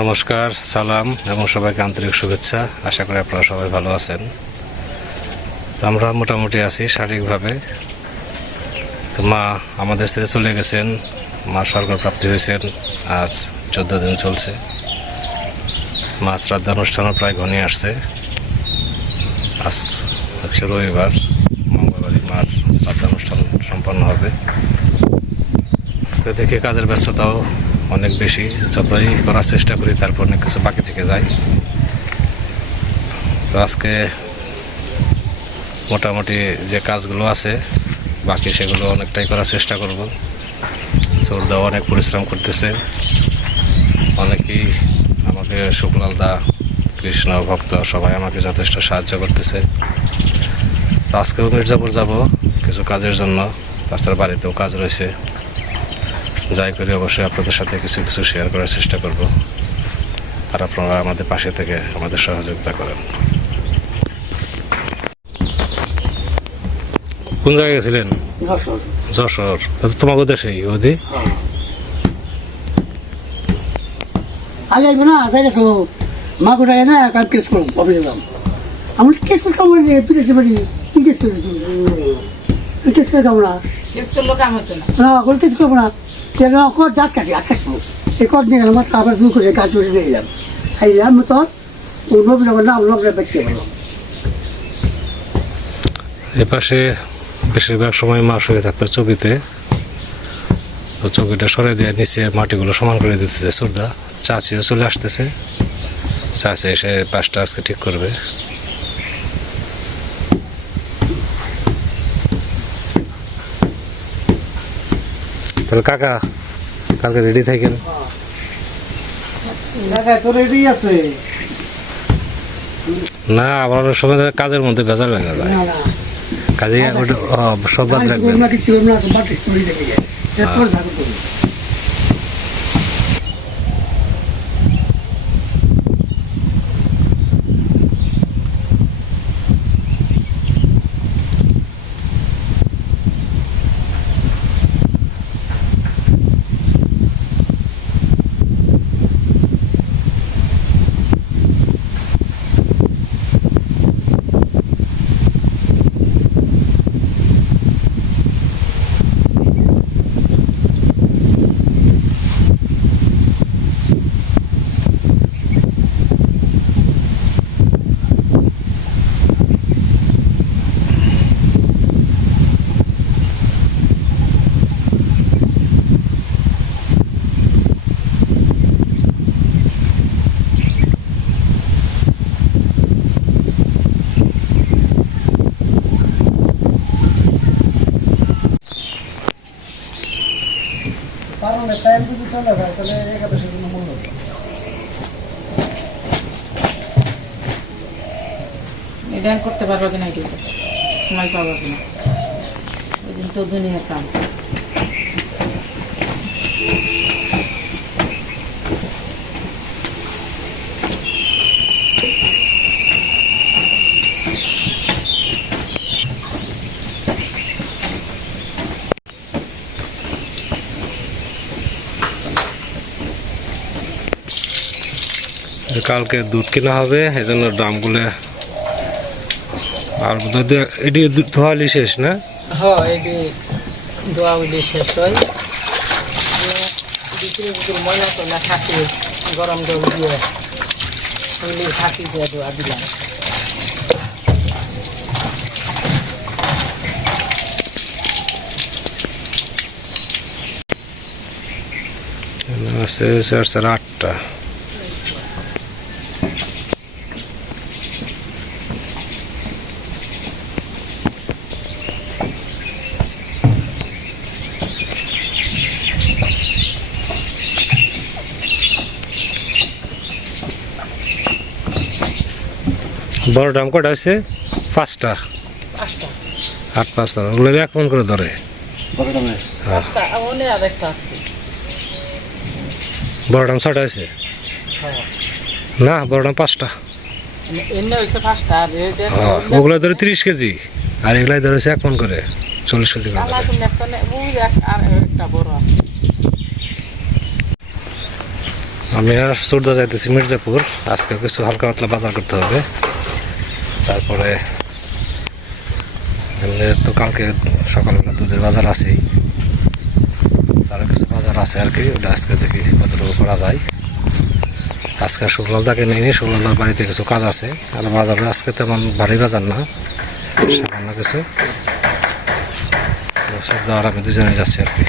নমস্কার, সালাম এবং সবাইকে আন্তরিক শুভেচ্ছা। আশা করি আপনারা সবাই ভালো আছেন। তো আমরা মোটামুটি আছি শারীরিকভাবে। তো মা আমাদের ছেড়ে চলে গেছেন। মা স্বর্গ প্রাপ্তি হয়েছেন। আজ চোদ্দ দিন চলছে। মা শ্রাদ্ধ অনুষ্ঠানও প্রায় ঘনিয়ে আসছে। আজ হচ্ছে রবিবার। মঙ্গলবারই মার শ্রাদ্ধ অনুষ্ঠান সম্পন্ন হবে। তো দেখি কাজের ব্যস্ততাও অনেক বেশি যতই করার চেষ্টা করি, তারপর অনেক কিছু বাকি থেকে যায়। তো আজকে মোটামুটি যে কাজগুলো আছে, বাকি সেগুলো অনেকটাই করার চেষ্টা করব। সৌরদাও অনেক পরিশ্রম করতেছে। অনেকেই আমাকে শুক্লাল দা, কৃষ্ণ ভক্ত, সবাই আমাকে যথেষ্ট সাহায্য করতেছে। তো আজকেও মির্জাপুর যাব কিছু কাজের জন্য। তাছাড়া বাড়িতেও কাজ রয়েছে। যাই করি অবশ্যই আপনাদের সাথে কিছু কিছু শেয়ার করার চেষ্টা করব। আর আপনারা আমাদের পাশে থেকে আমাদের সহযোগিতা করেন। কোন জায়গায় গেছিলেন? যশোর। তোমাকে দেশেই ওদি আগে আসব না যাই গেছো মা কোথায় না কাজ কেস করুন অফিসে যাম আমার কেস করতাম বিদেশে বাড়ি কি কেস কেস করে না। কেস করল কাম হতো না। না ওগুলো কেস করব না। কেন? কর জাত কাটি আট কাটবো এই কর নিয়ে আইলাম তোর ও নবীন আমার নাম নবীন ব্যক্তি বললাম এ পাশে বেশিরভাগ সময় মাস হয়ে থাকতো চকিতে। তো চকিটা সরে দিয়ে নিচে মাটিগুলো সমান করে দিতেছে সুরদা চাচিও চলে আসতেছে। চাচি এসে পাশটা আজকে ঠিক করবে। তাহলে কাকা কালকে রেডি থাকেন। না আবার অনেক সময় কাজের মধ্যে বেজার লাগে কাজে সব বাদ রাখবেন। চলে ভাই, তাহলে একাদশের জন্য মূল্য এটা করতে পারব কিনা সময় পাবো কিনা। ওই দিন তো দুনিয়ার কাম। কালকে দুধ কেনা হবে এই জন্য দামগুলো আর বোধহয় দু- এটি দু- ধোয়ালি শেষ না? হ্যাঁ এটি দোয়া উলি শেষ হয়। ভিতরে ভিতরে ময়লা টয়লা থাকে গরম জল দিয়ে উলির ফাঁকি দিয়ে দোয়া দিলাম। এখানে আছে চার চার আটটা বড় দাম কটা আছে পাঁচটা। আট পাঁচটা ওগুলো এক মন করে ধরে। দামে হ্যাঁ। বড় দাম ছটা আছে হ্যাঁ। না বড় দাম পাঁচটা। হয়েছে হ্যাঁ ওগুলো ধরে তিরিশ কেজি আর এগুলাই ধরেছে এক মন করে চল্লিশ কেজি ধরে। বড় আমি আর সূর্য যাইতেছি মির্জাপুর আজকে কিছু হালকা পাতলা বাজার করতে হবে। তারপরে এমনি তো কালকে সকালবেলা দুধের বাজার আছেই আরও কিছু বাজার আছে আর কি ওটা আজকে দেখি কতটুকু করা যায়। আজকে শুক্লালদাকে নিয়ে নিই শুক্লালদার বাড়িতে কিছু কাজ আছে আর বাজারে আজকে তেমন ভারী বাজার না সামান্য কিছু। সূর্য আর আমি দুজনে যাচ্ছি আর কি।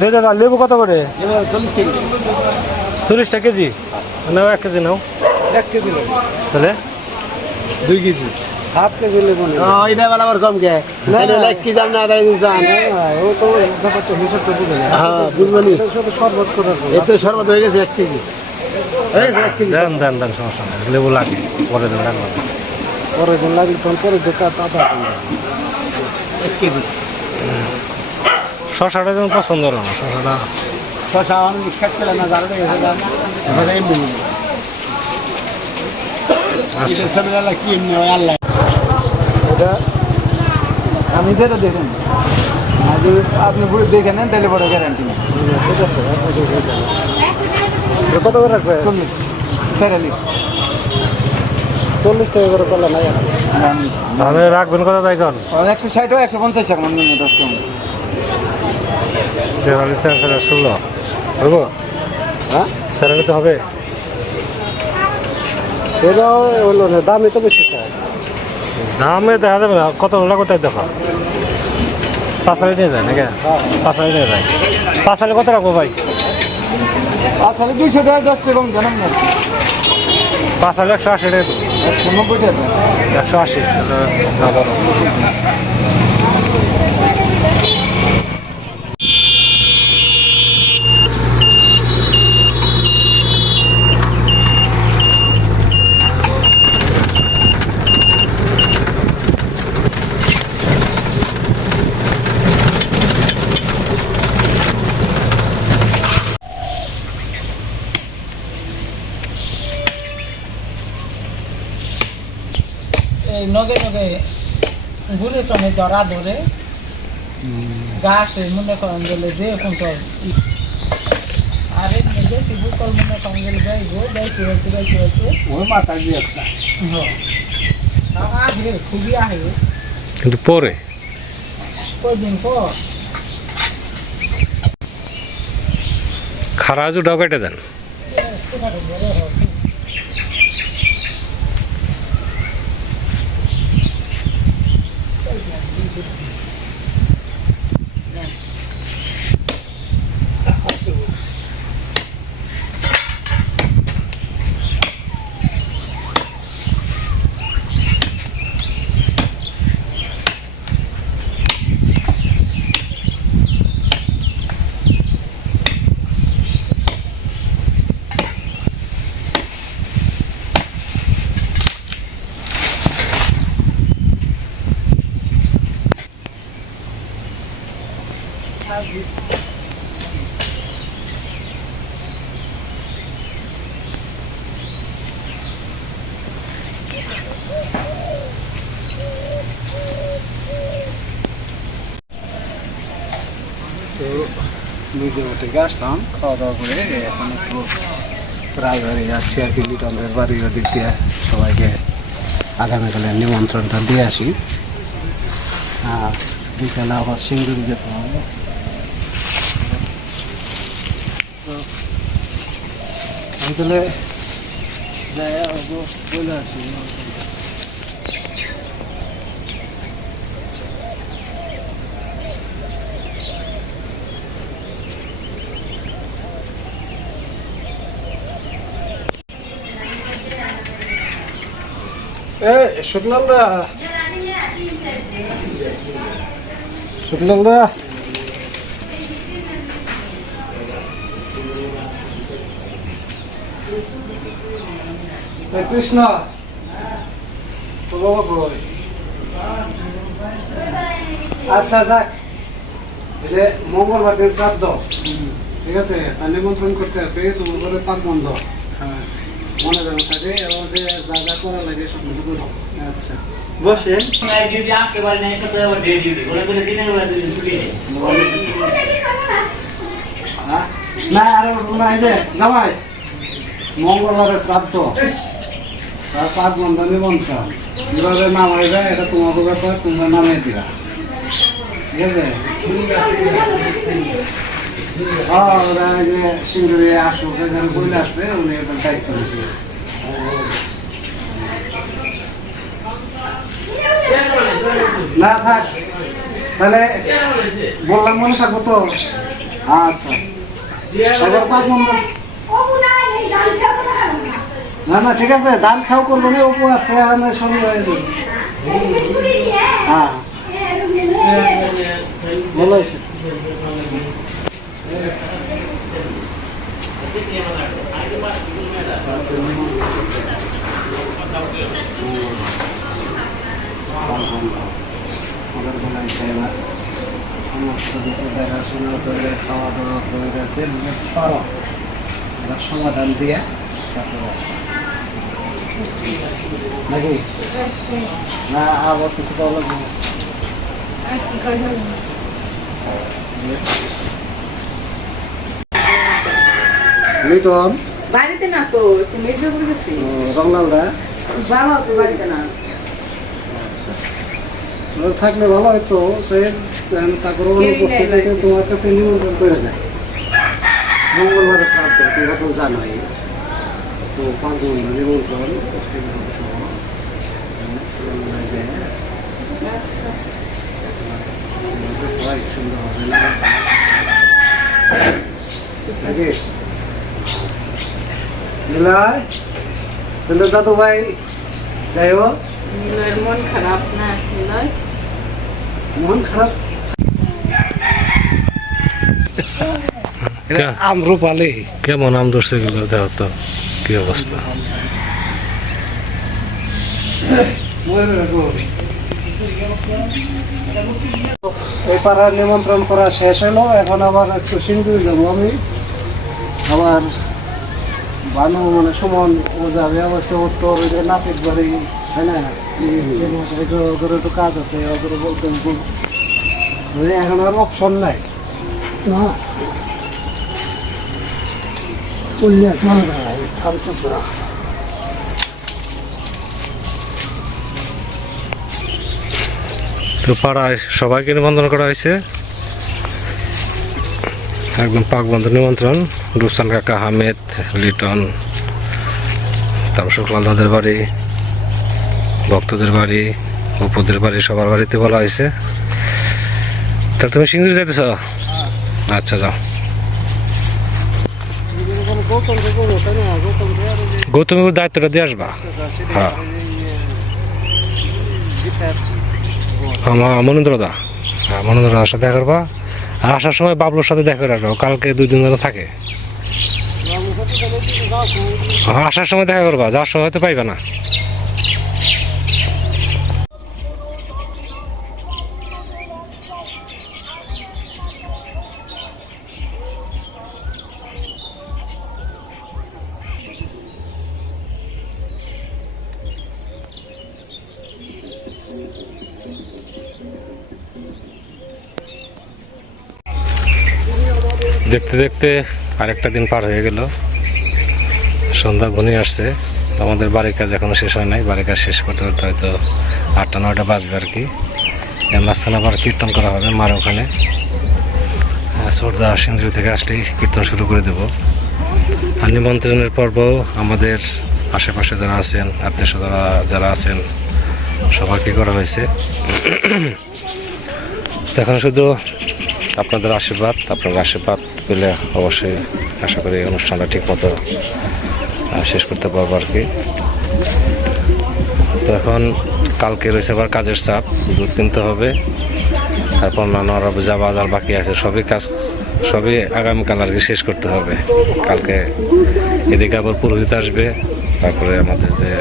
দাদা লেবু কত করে? চল্লিশ টাকা। চল্লিশটা কেজি? নাও এক কেজি নাও। এক কেজি তাহলে? দুই কেজি। হাফ কেজি লেবু এটা বেলা আবার কম কে এক কেজি আপনি আদায় দিচ্ছেন ও তো ব্যাপারটা হিসাবটা বুঝে হ্যাঁ বুঝবেনি শরবত করে এত শরবত হয়ে গেছে এক কেজি। হয়ে গেছে এক কেজি। দেন দেন দেন সমস্যা নেই। লেবু লাগে পরে দেন রাখব পরে দিন লাগলে তখন পরে দোকান আধা এক কেজি। শশাটা যেমন পছন্দ হলো না শশাটা শশা আমি খেত পেলে না জানো এমনি এমনি ছেলেবেলা কি এমনি হয়? আল্লাহ। এটা আমি যেটা দেখুন আর যদি আপনি পুরো দেখে নেন তাহলে বড় গ্যারান্টি কত করে রাখবে? চল্লিশ। চারালি চল্লিশ টাকা করে করলাম না তাহলে রাখবেন কত তাই কন একশো ষাট একশো পঞ্চাশ টাকা মানে দশ টাকা। সেরালি স্যার স্যার ষোলো। হব হ্যাঁ? সেরালি তো হবে। এটাও হলো না দামই তো বেশি স্যার দামে দেখা যাবে না কত হলো কোথায় দেখা। পাঁচালি নিয়ে যায় নাকি? পাঁচালি নিয়ে যায়। পাঁচালি কত রাখব ভাই? আসলে দুইশো টাকা দশ টাকা জানাম না। পাঁচালি একশো আশি টাকা। একশো আশি। এই নগে নগে ঘুরে টনে ধরা ধরে গাছে মনে করেন গেলে যে কোনটা আর এমনি যে টিবুকল মনে করেন গেলে যাইবো যাইতে যাইতে যাইতে যাইতে ওই মাথা দিয়ে একটা আগে খুবই আহে। কিন্তু পরে? কদিন পর? খারা জুটাও কেটে দেন। তো মিডিয়াম থেকে আসলাম, খাওয়া দাওয়া করে এখন একটু প্রায় বাড়ি যাচ্ছি আর কি, লিটনদের বাড়ির ওদিক দিয়ে সবাইকে নিমন্ত্রণটা দিয়ে আসি। আর বিকালে আবার সিঙ্গুরি যেতে হবে। আমি তাহলে যাই আবার বলে আসি এ শুকলাল দা শুকলাল দা কৃষ্ণ আচ্ছা যাক। যে মঙ্গলবার দিন শ্রাদ্ধ। ঠিক আছে? তা নিমন্ত্রণ করতে আসবে তোমার ঘরে পাক বন্ধ। মনে যাবে থাকে এবং যে যা যা করা লাগে সব কিছু করো আচ্ছা। বসেন ডিউটি আসতে পারি না এটা তো আবার ডে ডিউটি ওরা বলে দিনের বেলা দুদিন ছুটি নেই। হ্যাঁ? না আর জামাই মঙ্গলবারে শ্রাদ্ধ। তার পাঁচ বন্ধন নিমন্ত্রণ যেভাবে নামাইবে এটা তোমাকে ব্যাপার, তোমরা নামাই দিবা। ঠিক আছে? হ্যাঁ যে উনি না, থাক। তাহলে বললাম মনে থাকব তো? আচ্ছা। পাঁচ বন্ধন। না না, ঠিক আছে ধান খাও করব না উপহার সঙ্গে হয়ে ভালো সমস্ত কিছু দেখাশোনা করে খাওয়া দাওয়া করে সমাধান দিয়ে তারপরে। নাকি? না আবার কিছু লিটন? বাড়িতে না তো মির্জাপুর গেছি রংলালরা বাবা তো বাড়িতে না। থাকলে ভালো হয়তো তারপর তোমার কাছে নিমন্ত্রণ করে যায়। মঙ্গলবারে শ্রাদ্ধ তুমি কত জানোই। তো পাঁচ বন্ধু নিমন্ত্রণ সুন্দর হবে না নাকি? নিলয় সুন্দর দাদু ভাই যাই হোক মন খারাপ না মন খারাপ কে- আমরুপালি কেমন আম ধরছে এগুলো? দেহ তো। কি অবস্থা? এই পাড়ার নিমন্ত্রণ করা শেষ হলো এখন আবার একটু সিন্ধুই যাব আমি। আবার বানু মানে সুমন ও যাবে অবশ্য ওর তো ওই যে নাপিত বাড়ি তাই না? একটু ওদের একটু কাজ আছে ওদের বলতে বল- এখন আর অপশন নাই। না তো তো পাড়ায় সবাইকে নিমন্ত্রণ করা হয়েছে। একদম পাক বন্ধ নিমন্ত্রণ। রূপসান কাকা হামেদ লিটন তারপর শুক্লাল দাদের বাড়ি ভক্তদের বাড়ি উপদের বাড়ি সবার বাড়িতে বলা হয়েছে। তাহলে তুমি সিঙ্গুর যাইতেছ? আচ্ছা যাও গৌতম কে করব তাই না গৌতম কে আর ওই যে গৌতমীর দায়িত্বটা দিয়ে আসবা? হ্যাঁ। আমার মনেন্দ্র দা। হ্যাঁ মনেন্দ্রদার সাথে দেখা করবা। আর আসার সময় বাবলুর সাথে দেখা করে রাখো কালকে দুই দিন ধরে থাকে। হ্যাঁ, আসার সময় দেখা করবা। যাওয়ার সময় হয়তো পাইবে না। দেখতে দেখতে আরেকটা দিন পার হয়ে গেল। সন্ধ্যা ঘনিয়ে আসছে। আমাদের বাড়ির কাজ এখনও শেষ হয় নাই। বাড়ির কাজ শেষ করতে করতে হয়তো আটটা, নয়টা বাজবে আর কি। মাঝখানে আবার কীর্তন করা হবে মার ওখানে। সর্দা সিন্দুরি থেকে আসলেই কীর্তন শুরু করে দেব। আর নিমন্ত্রণের পর্ব আমাদের আশেপাশে যারা আছেন, আত্মীয় স্বজনরা যারা আছেন সবাইকে করা হয়েছে। এখন শুধু আপনাদের আশীর্বাদ, আপনার আশীর্বাদ পেলে অবশ্যই আশা করি অনুষ্ঠানটা ঠিক মতো শেষ করতে পারব আর কি। তো এখন কালকে রয়েছে আবার কাজের চাপ, দুধ কিনতে হবে, তারপর অন্যান্য আরও যা বাজার বাকি আছে, সবই কাজ, সবই আগামীকাল আর কি শেষ করতে হবে। কালকে এদিকে আবার পুরোহিত আসবে। তারপরে আমাদের যে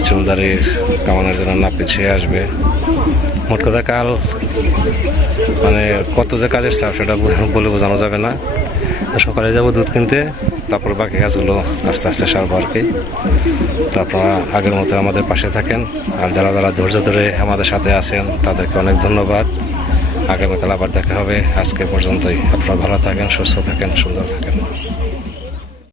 চুলদারির কামানের জন্য না পিছিয়ে আসবে। মোট কথা কাল মানে কত যে কাজের চাপ সেটা বলে- বোঝানো যাবে না। সকালে যাব দুধ কিনতে, তারপর বাকি কাজগুলো আস্তে আস্তে সারবো আর কি। তো আপনারা আগের মতো আমাদের পাশে থাকেন। আর যারা যারা ধৈর্য ধরে আমাদের সাথে আছেন, তাদেরকে অনেক ধন্যবাদ। আগামীকাল আবার দেখা হবে। আজকে পর্যন্তই। আপনারা ভালো থাকেন, সুস্থ থাকেন, সুন্দর থাকেন।